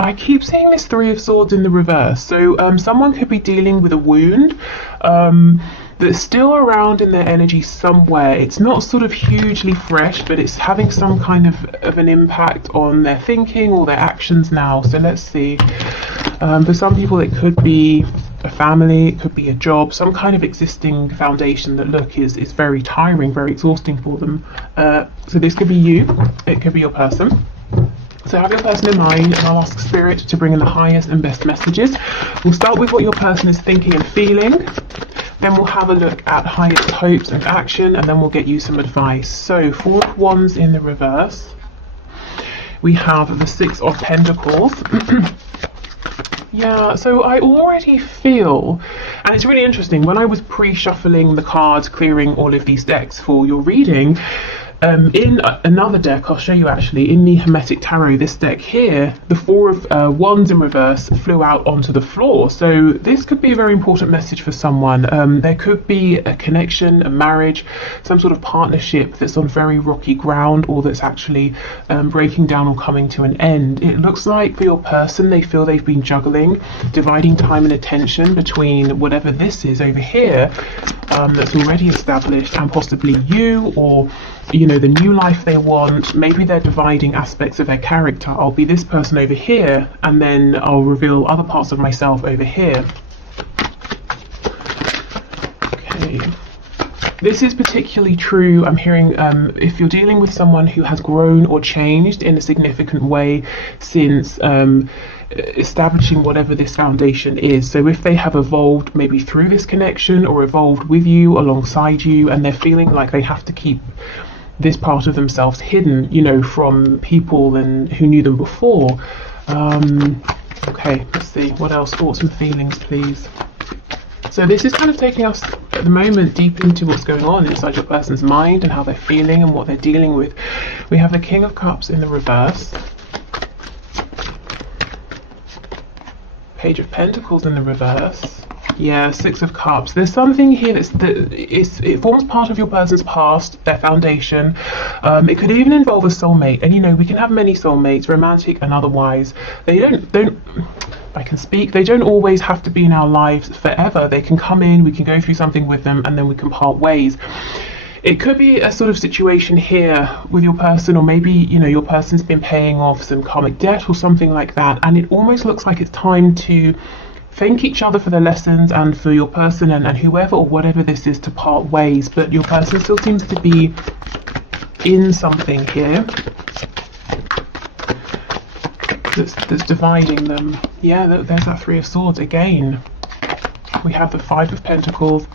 I keep seeing this Three of Swords in the reverse. So someone could be dealing with a wound that's still around in their energy somewhere. It's not sort of hugely fresh, but it's having some kind of an impact on their thinking or their actions now. So let's see. For some people it could be a family, it could be a job, some kind of existing foundation that is very tiring, very exhausting for them. So this could be you, it could be your person. So have your person in mind, and I'll ask Spirit to bring in the highest and best messages. We'll start with what your person is thinking and feeling, then we'll have a look at highest hopes and action, and then we'll get you some advice. So Four of Wands in the reverse, we have the Six of Pentacles. Yeah, so I already feel, and it's really interesting, when I was pre-shuffling the cards, clearing all of these decks for your reading, in another deck, I'll show you actually, in the Hermetic Tarot, this deck here, the Four of Wands in reverse flew out onto the floor. So this could be a very important message for someone. There could be a connection, a marriage, some sort of partnership that's on very rocky ground, or that's actually breaking down or coming to an end. It looks like for your person, they feel they've been juggling, dividing time and attention between whatever this is over here that's already established, and possibly you, or the new life they want. Maybe they're dividing aspects of their character. I'll be this person over here, and then I'll reveal other parts of myself over here. Okay. This is particularly true, I'm hearing, if you're dealing with someone who has grown or changed in a significant way since establishing whatever this foundation is. So if they have evolved maybe through this connection, or evolved with you, alongside you, and they're feeling like they have to keep this part of themselves hidden, from people who knew them before. Okay, let's see, what else? Thoughts and feelings, please. So this is kind of taking us at the moment deep into what's going on inside your person's mind and how they're feeling and what they're dealing with. We have the King of Cups in the reverse, Page of Pentacles in the reverse. Yeah, Six of Cups. There's something here it forms part of your person's past, their foundation. It could even involve a soulmate, and we can have many soulmates, romantic and otherwise. They don't always have to be in our lives forever. They can come in, we can go through something with them, and then we can part ways. It could be a sort of situation here with your person, or maybe your person's been paying off some karmic debt or something like that, and it almost looks like it's time to thank each other for their lessons, and for your person and whoever or whatever this is to part ways. But your person still seems to be in something here that's dividing them. Yeah, there's that Three of Swords again. We have the Five of Pentacles,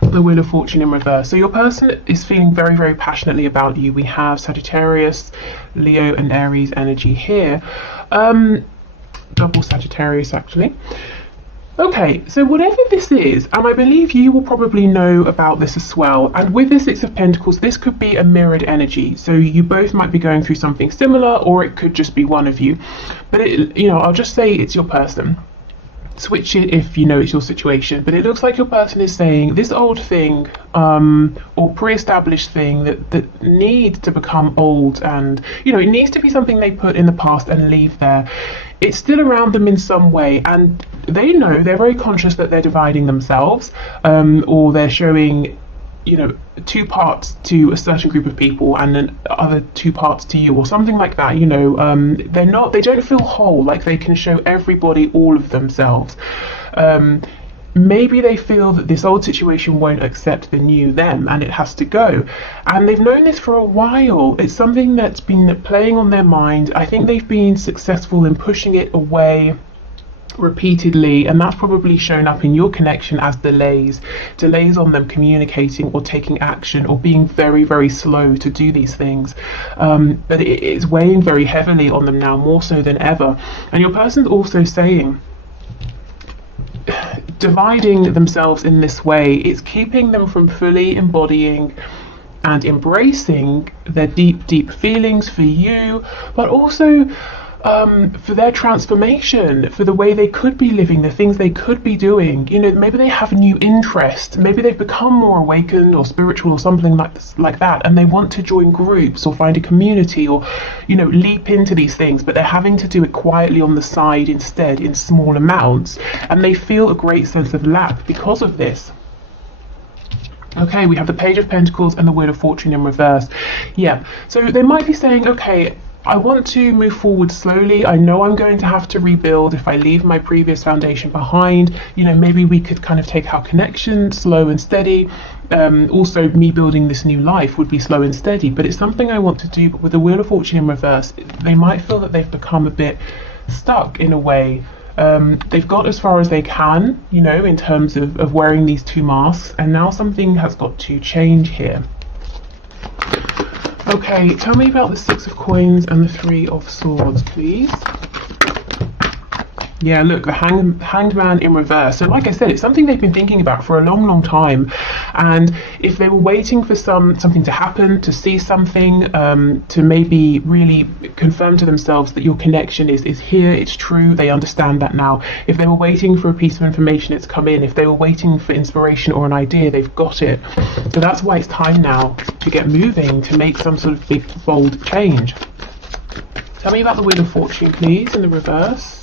the Wheel of Fortune in reverse. So your person is feeling very, very passionately about you. We have Sagittarius, Leo and Aries energy here. Double Sagittarius actually. Okay, so whatever this is, and I believe you will probably know about this as well, and with the Six of Pentacles, this could be a mirrored energy. So you both might be going through something similar, or it could just be one of you. But I'll just say it's your person. Switch it if it's your situation, but it looks like your person is saying this old thing or pre-established thing that needs to become old, and it needs to be something they put in the past and leave there. It's still around them in some way, and they're very conscious that they're dividing themselves, or they're showing two parts to a certain group of people and then other two parts to you, or something like that. They don't feel whole, like they can show everybody all of themselves. Maybe they feel that this old situation won't accept the new them, and it has to go, and they've known this for a while. It's something that's been playing on their mind. I think they've been successful in pushing it away repeatedly, and that's probably shown up in your connection as delays on them communicating or taking action, or being very, very slow to do these things. But it's weighing very heavily on them now, more so than ever. And your person's also saying dividing themselves in this way is keeping them from fully embodying and embracing their deep, deep feelings for you, but also for their transformation, for the way they could be living, the things they could be doing. You know, maybe they have a new interest, maybe they've become more awakened or spiritual or something like that, and they want to join groups or find a community or, you know, leap into these things, but they're having to do it quietly on the side instead in small amounts, and they feel a great sense of lack because of this. Okay, we have the Page of Pentacles and the Wheel of Fortune in reverse. Yeah, so they might be saying, okay, I want to move forward slowly. I know I'm going to have to rebuild if I leave my previous foundation behind. You know, maybe we could kind of take our connection slow and steady. Also, me building this new life would be slow and steady, but it's something I want to do. But with the Wheel of Fortune in reverse, they might feel that they've become a bit stuck in a way. They've got as far as they can, you know, in terms of wearing these two masks, and now something has got to change here. Okay, tell me about the Six of Coins and the Three of Swords, please. Yeah, look, the Hanged Man in reverse. So like I said, it's something they've been thinking about for a long, long time. And if they were waiting for something to happen, to see something, to maybe really confirm to themselves that your connection is here, it's true, they understand that now. If they were waiting for a piece of information, it's come in. If they were waiting for inspiration or an idea, they've got it. So that's why it's time now to get moving, to make some sort of big, bold change. Tell me about the Wheel of Fortune, please, in the reverse.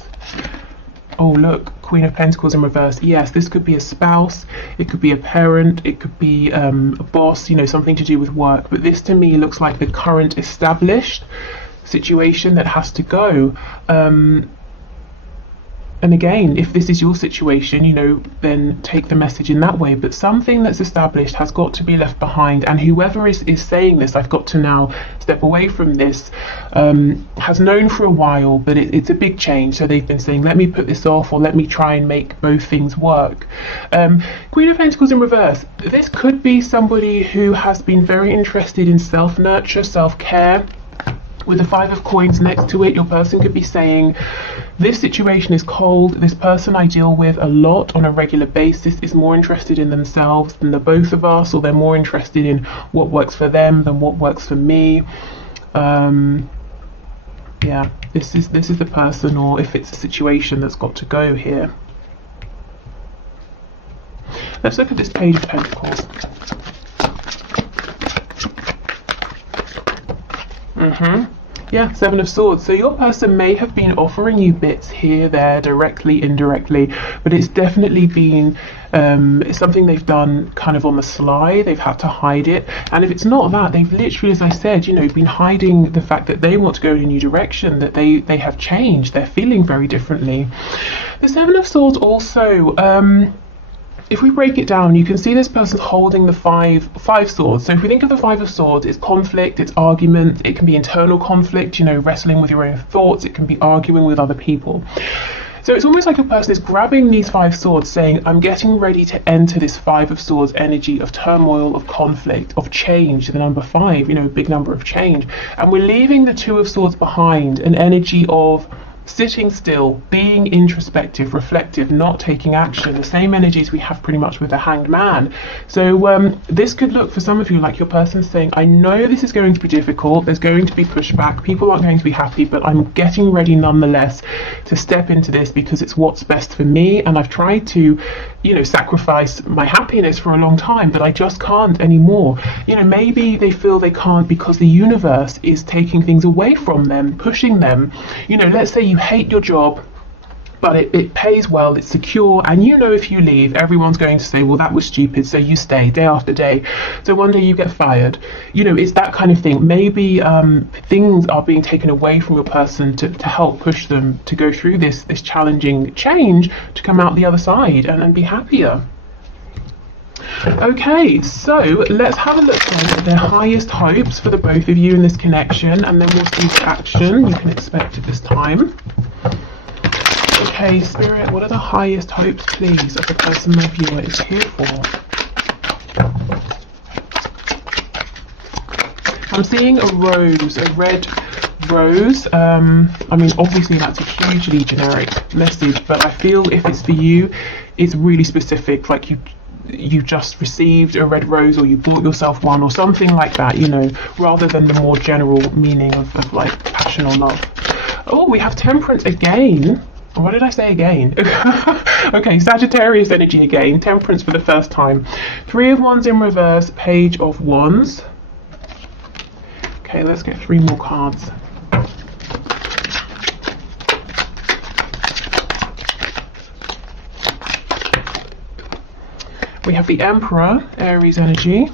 Oh, look, Queen of Pentacles in reverse. Yes, this could be a spouse, it could be a parent, it could be a boss, you know, something to do with work. But this to me looks like the current established situation that has to go. And again, if this is your situation, you know, then take the message in that way. But something that's established has got to be left behind. And whoever is saying this, I've got to now step away from this, has known for a while, but it's a big change. So they've been saying, let me put this off, or let me try and make both things work. Queen of Pentacles in reverse. This could be somebody who has been very interested in self-nurture, self-care. With the Five of Coins next to it, your person could be saying, this situation is cold, this person I deal with a lot on a regular basis is more interested in themselves than the both of us, or they're more interested in what works for them than what works for me. Yeah, this is the person, or if it's a situation that's got to go here. Let's look at this Page of Pentacles. Yeah, Seven of Swords. So your person may have been offering you bits here, there, directly, indirectly, but it's definitely been something they've done kind of on the sly. They've had to hide it. And if it's not that, they've literally, as I said, you know, been hiding the fact that they want to go in a new direction, that they have changed. They're feeling very differently. The Seven of Swords also, if we break it down, you can see this person holding the five swords. So if we think of the Five of Swords, it's conflict, it's argument, it can be internal conflict, you know, wrestling with your own thoughts, it can be arguing with other people. So it's almost like a person is grabbing these five swords saying, I'm getting ready to enter this Five of Swords energy of turmoil, of conflict, of change, the number 5, you know, a big number of change. And we're leaving the Two of Swords behind, an energy of sitting still, being introspective, reflective, not taking action, the same energies we have pretty much with the Hanged Man. So this could look for some of you like your person saying, I know this is going to be difficult, there's going to be pushback, people aren't going to be happy, but I'm getting ready nonetheless to step into this because it's what's best for me, and I've tried to, you know, sacrifice my happiness for a long time, but I just can't anymore. You know, maybe they feel they can't because the universe is taking things away from them, pushing them. You know, let's say you hate your job, but it pays well, it's secure, and you know if you leave, everyone's going to say, well, that was stupid, so you stay day after day. So one day you get fired. You know, it's that kind of thing. Maybe things are being taken away from your person to help push them to go through this challenging change, to come out the other side and be happier. Okay, so let's have a look at their highest hopes for the both of you in this connection, and then we'll see the action you can expect at this time. Okay, Spirit, what are the highest hopes, please, of the person my viewer is here for? I'm seeing a rose, a red rose. I mean, obviously that's a hugely generic message, but I feel if it's for you, it's really specific, like you just received a red rose, or you bought yourself one, or something like that, you know, rather than the more general meaning of like passion or love. Oh, we have Temperance again. What did I say again? Okay, Sagittarius energy again. Temperance for the first time. Three of Wands in reverse, Page of Wands. Okay, let's get 3 more cards. We have the Emperor, Aries energy.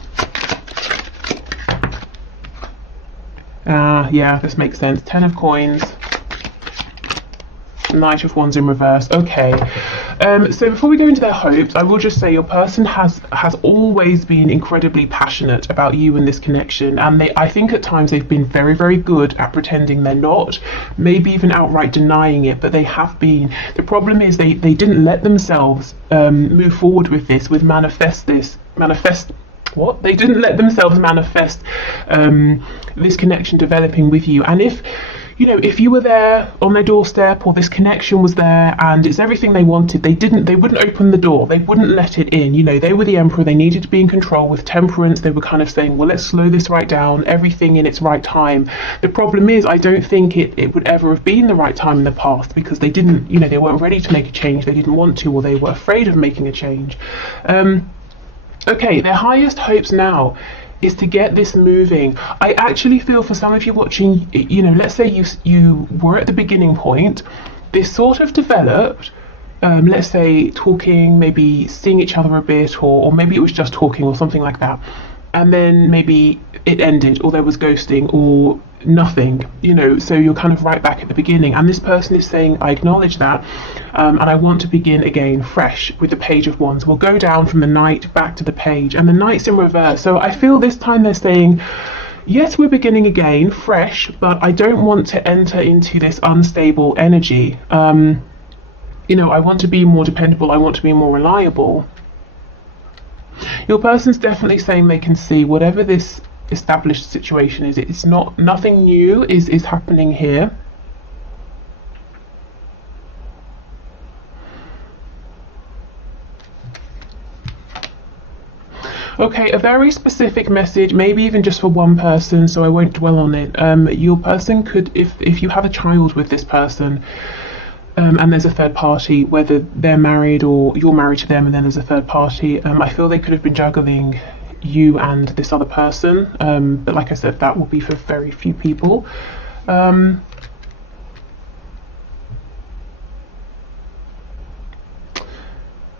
Yeah, this makes sense. 10 of Coins. Knight of Wands in reverse. Okay, so before we go into their hopes, I will just say your person has always been incredibly passionate about you and this connection, and I think at times they've been very, very good at pretending they're not, maybe even outright denying it, but they have been. The problem is they didn't let themselves move forward with this, with they didn't let themselves manifest this connection developing with you. And if you were there on their doorstep, or this connection was there and it's everything they wanted, they wouldn't open the door, they wouldn't let it in. They were the Emperor, they needed to be in control. With Temperance, they were kind of saying, well, let's slow this right down, everything in its right time. The problem is, I don't think it would ever have been the right time in the past, because they didn't, they weren't ready to make a change, they didn't want to, or they were afraid of making a change. Okay, their highest hopes now is to get this moving. I actually feel for some of you watching, let's say you were at the beginning point, this sort of developed, let's say talking, maybe seeing each other a bit, or maybe it was just talking or something like that, and then maybe it ended, or there was ghosting, or nothing, so you're kind of right back at the beginning, and this person is saying, I acknowledge that, and I want to begin again fresh with the Page of Wands. We'll go down from the Knight back to the Page, and the Knight's in reverse. So I feel this time they're saying, yes, we're beginning again fresh, but I don't want to enter into this unstable energy. I want to be more dependable, I want to be more reliable. Your person's definitely saying they can see whatever this established situation is, it's nothing new is happening here. Okay, a very specific message, maybe even just for one person, so I won't dwell on it. Your person could, if you have a child with this person, and there's a third party, whether they're married or you're married to them and then there's a third party, I feel they could have been juggling you and this other person, but like I said, that will be for very few people.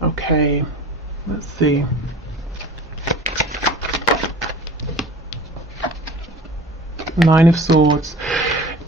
Okay, let's see. Nine of Swords.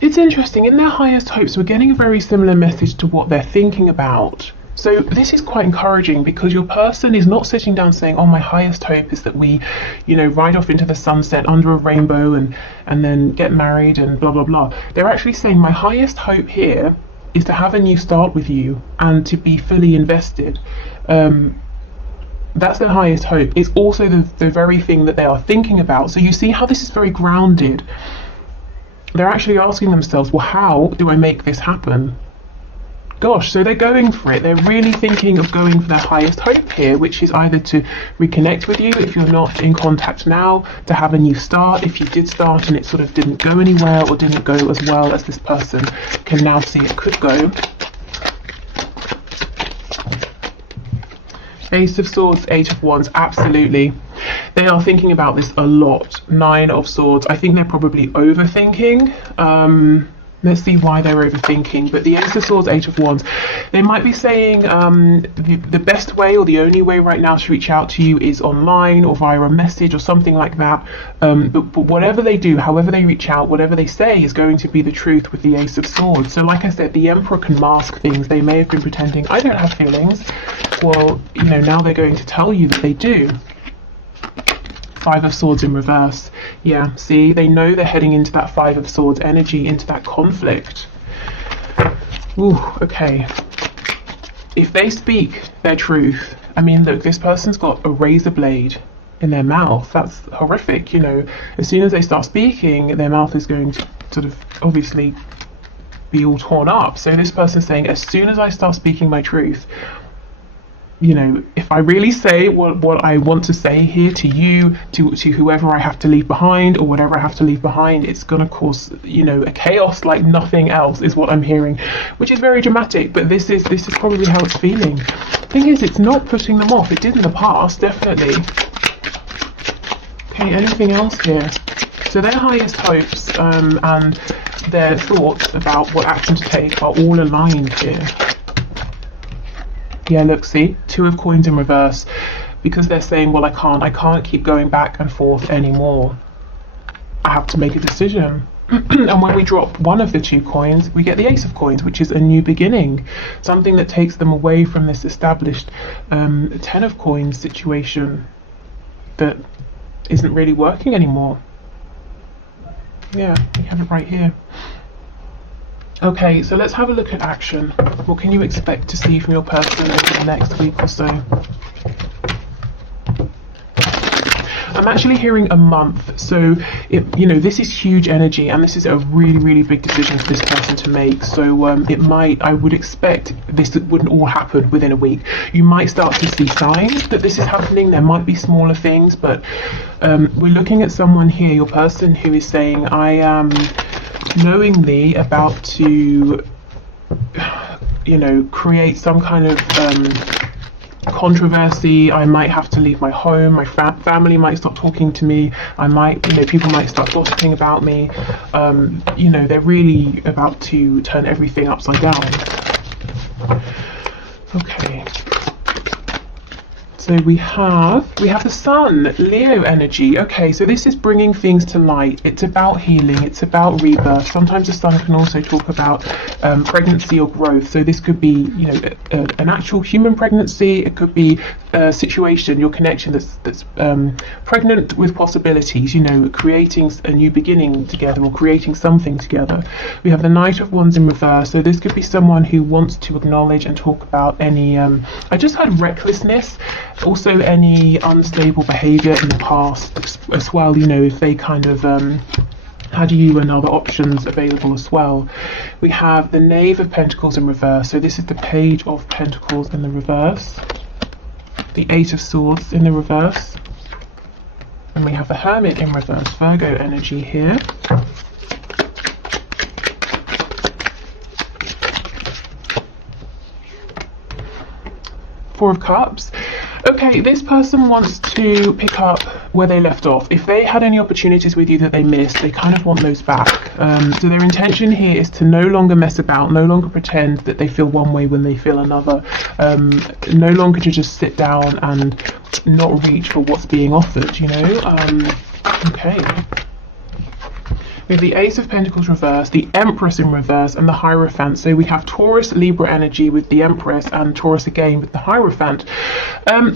It's interesting, in their highest hopes we're getting a very similar message to what they're thinking about. So this is quite encouraging, because your person is not sitting down saying, oh, my highest hope is that we, ride off into the sunset under a rainbow and then get married and blah, blah, blah. They're actually saying, my highest hope here is to have a new start with you and to be fully invested. That's their highest hope. It's also the very thing that they are thinking about. So you see how this is very grounded. They're actually asking themselves, well, how do I make this happen? Gosh, so they're going for it. They're really thinking of going for their highest hope here, which is either to reconnect with you if you're not in contact now, to have a new start if you did start and it sort of didn't go anywhere or didn't go as well as this person can now see it could go. Ace of Swords, Eight of Wands, absolutely. They are thinking about this a lot. Nine of Swords, I think they're probably overthinking. Let's see why they're overthinking. But the Ace of Swords, Eight of Wands, they might be saying the best way or the only way right now to reach out to you is online or via a message or something like that. But whatever they do, however they reach out, whatever they say is going to be the truth with the Ace of Swords. So like I said, the Emperor can mask things. They may have been pretending, I don't have feelings. Well, now they're going to tell you that they do. Five of Swords in reverse. Yeah, see, they know they're heading into that Five of Swords energy, into that conflict. Ooh, okay. If they speak their truth, I mean, look, this person's got a razor blade in their mouth. That's horrific, As soon as they start speaking, their mouth is going to sort of obviously be all torn up. So this person's saying, as soon as I start speaking my truth, you know, if I really say what I want to say here to you, to whoever I have to leave behind or whatever I have to leave behind, it's going to cause, you know, a chaos like nothing else is what I'm hearing, which is very dramatic, but this is probably how it's feeling. Thing is, it's not putting them off. It did in the past, definitely. Okay, anything else here? So their highest hopes and their thoughts about what action to take are all aligned here. Yeah, look, see, 2 of coins in reverse, because they're saying, well, I can't keep going back and forth anymore. I have to make a decision. And when we drop one of the 2 coins, we get the Ace of Coins, which is a new beginning, something that takes them away from this established 10 of Coins situation that isn't really working anymore. Yeah, we have it right here. Okay, so let's have a look at action. What can you expect to see from your person over the next week or so? I'm actually hearing a month, so you know, this is huge energy, and this is a really, really big decision for this person to make. So I would expect this wouldn't all happen within a week. You might start to see signs that this is happening. There might be smaller things, but we're looking at someone here, your person, who is saying, I am knowingly about to, you know, create some kind of controversy. I might have to leave my home. My family might stop talking to me. I might, you know, people might start gossiping about me. You know, they're really about to turn everything upside down. Okay. So we have the Sun, Leo energy. Okay, so this is bringing things to light. It's about healing. It's about rebirth. Sometimes the Sun can also talk about pregnancy or growth. So this could be, you know, an actual human pregnancy. It could be a situation, your connection that's pregnant with possibilities. You know, creating a new beginning together or creating something together. We have the Knight of Wands in reverse. So this could be someone who wants to acknowledge and talk about any. I just had recklessness. Also any unstable behavior in the past as well, you know, if they kind of had you and other options available as well. We have the Knave of Pentacles in reverse, so this is the Page of Pentacles in the reverse, the 8 of Swords in the reverse, and we have the Hermit in reverse, Virgo energy here. Four of Cups. Okay, this person wants to pick up where they left off. If they had any opportunities with you that they missed, they kind of want those back. So their intention here is to no longer mess about, no longer pretend that they feel one way when they feel another, no longer to just sit down and not reach for what's being offered, you know? Okay. We have the Ace of Pentacles reverse, the Empress in reverse, and the Hierophant. So we have Taurus, Libra energy with the Empress, and Taurus again with the Hierophant.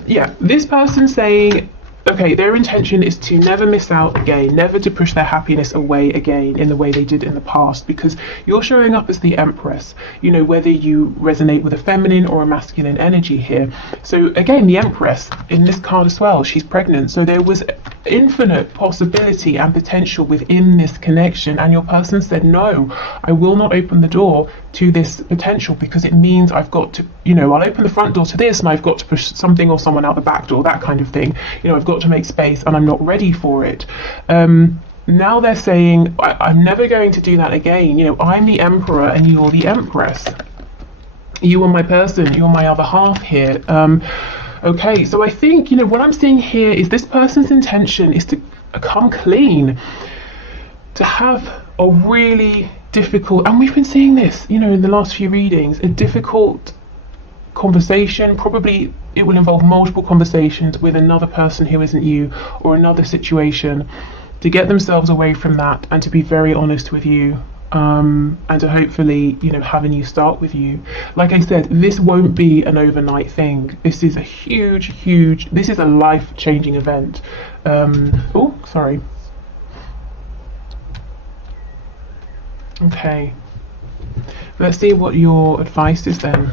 Yeah, this person saying, okay, their intention is to never miss out again, never to push their happiness away again in the way they did in the past, because you're showing up as the Empress, you know, whether you resonate with a feminine or a masculine energy here. So again, the Empress in this card as well, she's pregnant, so there was infinite possibility and potential within this connection, and your person said, no, I will not open the door to this potential because it means I've got to, you know, I'll open the front door to this and I've got to push something or someone out the back door, that kind of thing. You know, I've got to make space and I'm not ready for it. Now they're saying, I'm never going to do that again. You know, I'm the Emperor and you're the Empress. You are my person, you're my other half here. Okay, so I think, you know, what I'm seeing here is this person's intention is to come clean, to have a really difficult, and we've been seeing this, you know, in the last few readings, a difficult conversation. Probably it will involve multiple conversations with another person who isn't you, or another situation, to get themselves away from that and to be very honest with you, and to hopefully, you know, have a new start with you. Like I said, this won't be an overnight thing. This is a huge, this is a life-changing event. Oh, sorry. Okay, let's see what your advice is then.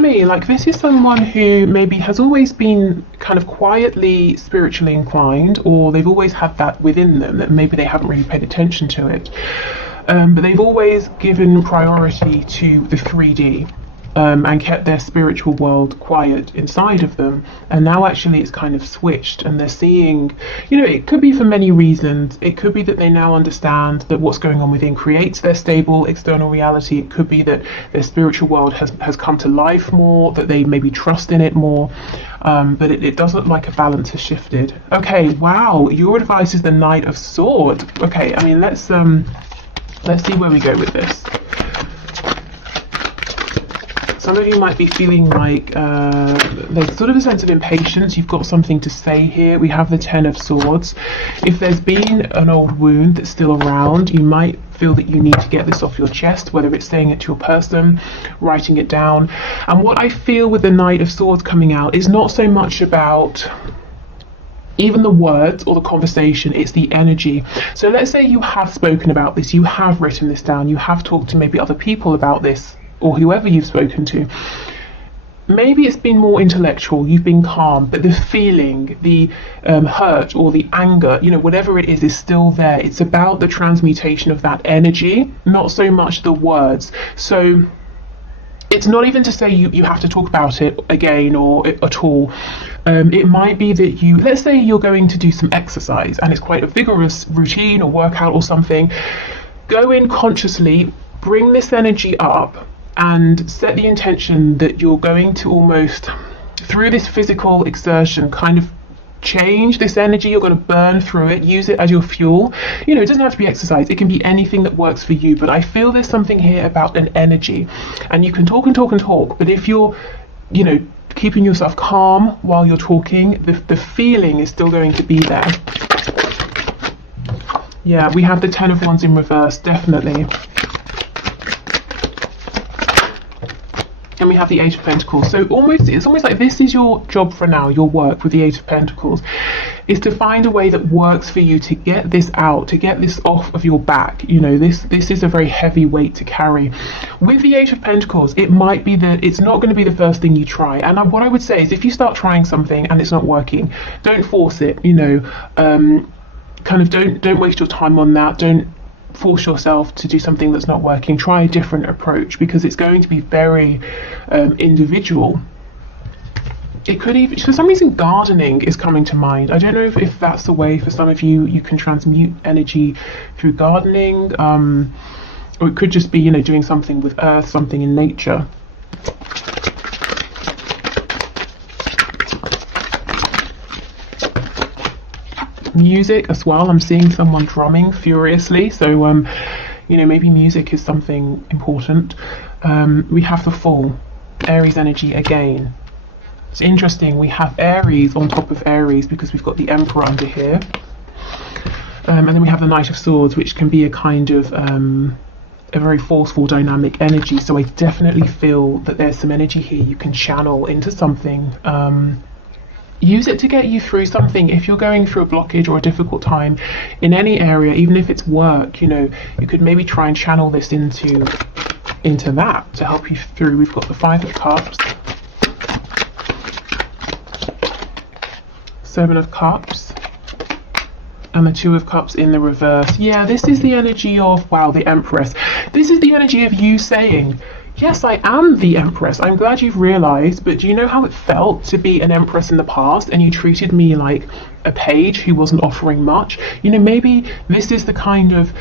for me, like this is someone who maybe has always been kind of quietly spiritually inclined, or they've always had that within them, that maybe they haven't really paid attention to it. But they've always given priority to the 3D. And kept their spiritual world quiet inside of them, and now actually it's kind of switched, and they're seeing, you know, it could be for many reasons. It could be that they now understand that what's going on within creates their stable external reality. It could be that their spiritual world has come to life more, that they maybe trust in it more, but it does look like a balance has shifted. Okay, wow, your advice is the Knight of Swords. Okay, I mean, let's see where we go with this. Some of you might be feeling like there's sort of a sense of impatience. You've got something to say here. We have the Ten of Swords. If there's been an old wound that's still around, you might feel that you need to get this off your chest, whether it's saying it to a person, writing it down. And what I feel with the Knight of Swords coming out is not so much about even the words or the conversation, it's the energy. So let's say you have spoken about this, you have written this down, you have talked to maybe other people about this, or whoever you've spoken to. Maybe it's been more intellectual, you've been calm, but the feeling, the hurt or the anger, you know, whatever it is still there. It's about the transmutation of that energy, not so much the words. So it's not even to say you have to talk about it again or at all. It might be that let's say you're going to do some exercise and it's quite a vigorous routine or workout or something. Go in consciously, bring this energy up, and set the intention that you're going to almost, through this physical exertion, kind of change this energy. You're going to burn through it, use it as your fuel. You know, it doesn't have to be exercise, it can be anything that works for you, but I feel there's something here about an energy, and you can talk and talk and talk, but if you're, you know, keeping yourself calm while you're talking, the feeling is still going to be there. Yeah, we have the Ten of Wands in reverse, definitely. And we have the Eight of Pentacles. So it's almost like this is your job for now, your work with the Eight of Pentacles, is to find a way that works for you to get this out, to get this off of your back. You know, this is a very heavy weight to carry. With the Eight of Pentacles, it might be that it's not going to be the first thing you try. And what I would say is, if you start trying something and it's not working, don't force it, you know, kind of don't waste your time on that. Don't force yourself to do something that's not working. Try a different approach, because it's going to be very individual. It could even, for some reason, gardening is coming to mind. I don't know if that's the way for some of you. You can transmute energy through gardening, or it could just be, you know, doing something with earth, something in nature. Music as well. I'm seeing someone drumming furiously, so you know, maybe music is something important. We have the Fool, Aries energy again. It's interesting, we have Aries on top of Aries because we've got the Emperor under here, and then we have the Knight of Swords, which can be a kind of a very forceful, dynamic energy. So I definitely feel that there's some energy here you can channel into something. Use it to get you through something. If you're going through a blockage or a difficult time in any area, even if it's work, you know, you could maybe try and channel this into that to help you through. We've got the Five of Cups, Seven of Cups, and the Two of Cups in the reverse. Yeah, this is the energy of, wow, the Empress. This is the energy of you saying, yes, I am the Empress. I'm glad you've realised, but do you know how it felt to be an Empress in the past and you treated me like a page who wasn't offering much? You know, maybe this is the kind of,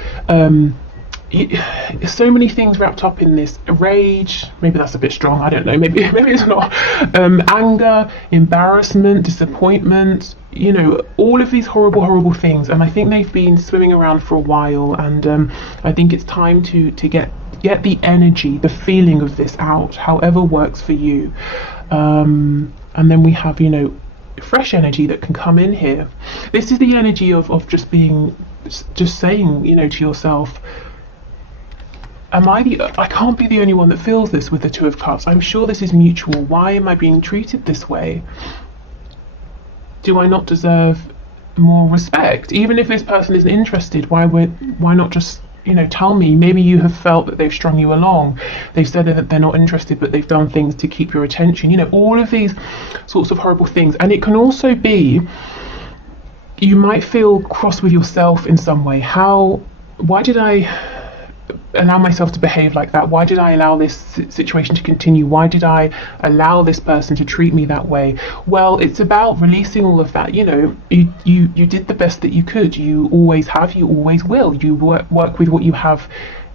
so many things wrapped up in this. Rage, maybe that's a bit strong, I don't know, maybe it's not. Anger, embarrassment, disappointment, you know, all of these horrible things. And I think they've been swimming around for a while, and I think it's time to get the energy, the feeling of this out, however works for you. And then we have, you know, fresh energy that can come in here. This is the energy of just saying, you know, to yourself, I can't be the only one that feels this with the Two of Cups. I'm sure this is mutual. Why am I being treated this way? Do I not deserve more respect? Even if this person isn't interested, why not just, you know, tell me. Maybe you have felt that they've strung you along. They've said that they're not interested, but they've done things to keep your attention. You know, all of these sorts of horrible things. And it can also be, you might feel cross with yourself in some way. Why did I allow myself to behave like that? Why did I allow this situation to continue? Why did I allow this person to treat me that way? Well, it's about releasing all of that. You know, you did the best that you could. You always have, you always will. You work with what you have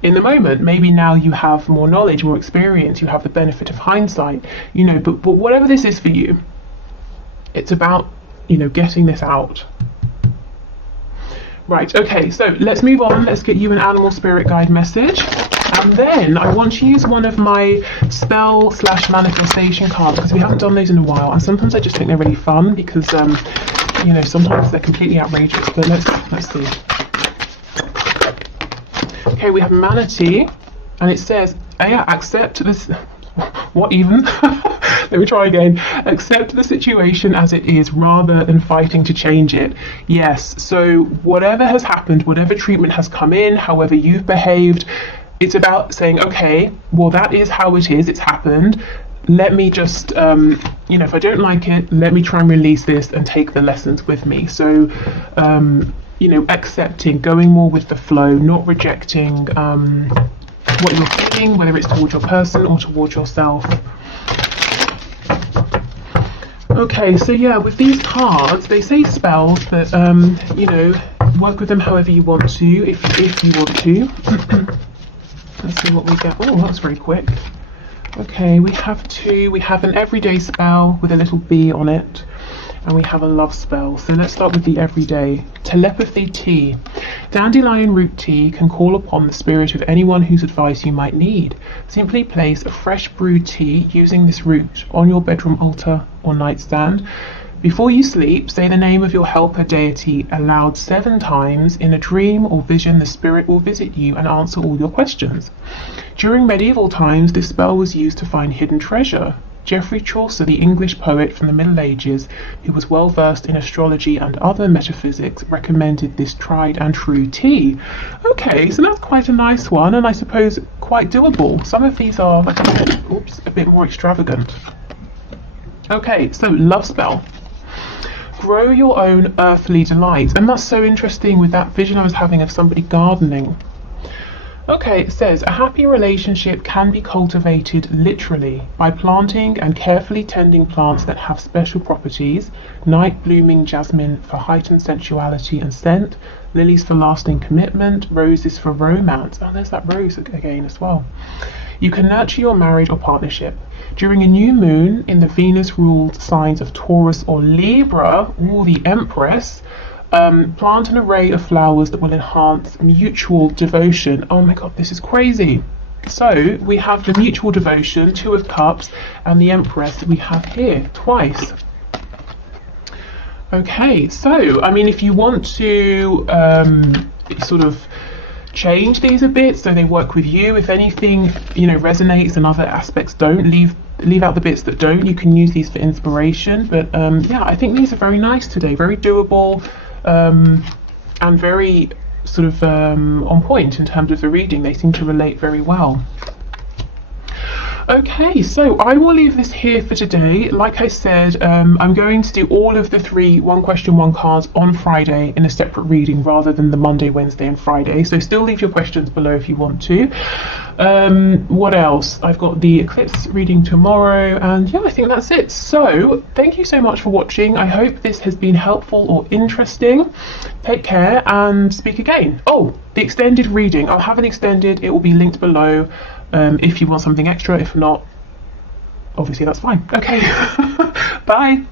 in the moment. Maybe now you have more knowledge, more experience, you have the benefit of hindsight, you know, but whatever this is for you, it's about, you know, getting this out. Right, okay, so let's move on. Let's get you an animal spirit guide message. And then I want to use one of my spell / manifestation cards, because we haven't done those in a while. And sometimes I just think they're really fun because, you know, sometimes they're completely outrageous. But let's see. Okay, we have Manatee, and it says, yeah, accept this. What even? Let me try again. Accept the situation as it is rather than fighting to change it. Yes, so whatever has happened, whatever treatment has come in, however you've behaved, it's about saying, okay, well, that is how it is, it's happened. Let me just, you know, if I don't like it, let me try and release this and take the lessons with me. So, you know, accepting, going more with the flow, not rejecting what you're feeling, whether it's towards your person or towards yourself. Okay, so yeah, with these cards, they say spells, but you know, work with them however you want to, if you want to. Let's see what we get. Oh, that's very quick. Okay, we have two. We have an everyday spell with a little bee on it, and we have a love spell. So let's start with the everyday. Telepathy tea. Dandelion root tea can call upon the spirit of anyone whose advice you might need. Simply place a fresh brewed tea using this root on your bedroom altar or nightstand. Before you sleep, say the name of your helper deity aloud 7 times. In a dream or vision, the spirit will visit you and answer all your questions. During medieval times, this spell was used to find hidden treasure. Geoffrey Chaucer, the English poet from the Middle Ages, who was well versed in astrology and other metaphysics, recommended this tried and true tea. Okay, so that's quite a nice one, and I suppose quite doable. Some of these are a bit more extravagant. Okay, so love spell. Grow your own earthly delight. And that's so interesting with that vision I was having of somebody gardening. Okay, it says, a happy relationship can be cultivated literally by planting and carefully tending plants that have special properties. Night blooming jasmine for heightened sensuality and scent, lilies for lasting commitment, roses for romance. Oh, there's that rose again as well. You can nurture your marriage or partnership. During a new moon in the Venus-ruled signs of Taurus or Libra, or the Empress, plant an array of flowers that will enhance mutual devotion. Oh my god, this is crazy. So we have the mutual devotion, 2 of Cups, and the Empress we have here twice. Okay, so I mean, if you want to sort of change these a bit so they work with you, if anything, you know, resonates and other aspects don't, leave out the bits that don't. You can use these for inspiration, but yeah, I think these are very nice today, very doable. And very sort of on point in terms of the reading. They seem to relate very well. Okay, so I will leave this here for today. Like I said, I'm going to do all of the 3 one question, one cards on Friday in a separate reading rather than the Monday, Wednesday and Friday. So still leave your questions below if you want to. What else? I've got the eclipse reading tomorrow, and yeah, I think that's it. So thank you so much for watching. I hope this has been helpful or interesting. Take care and speak again. Oh, the extended reading. I'll have an extended. It will be linked below. If you want something extra, if not, obviously that's fine. Okay, bye.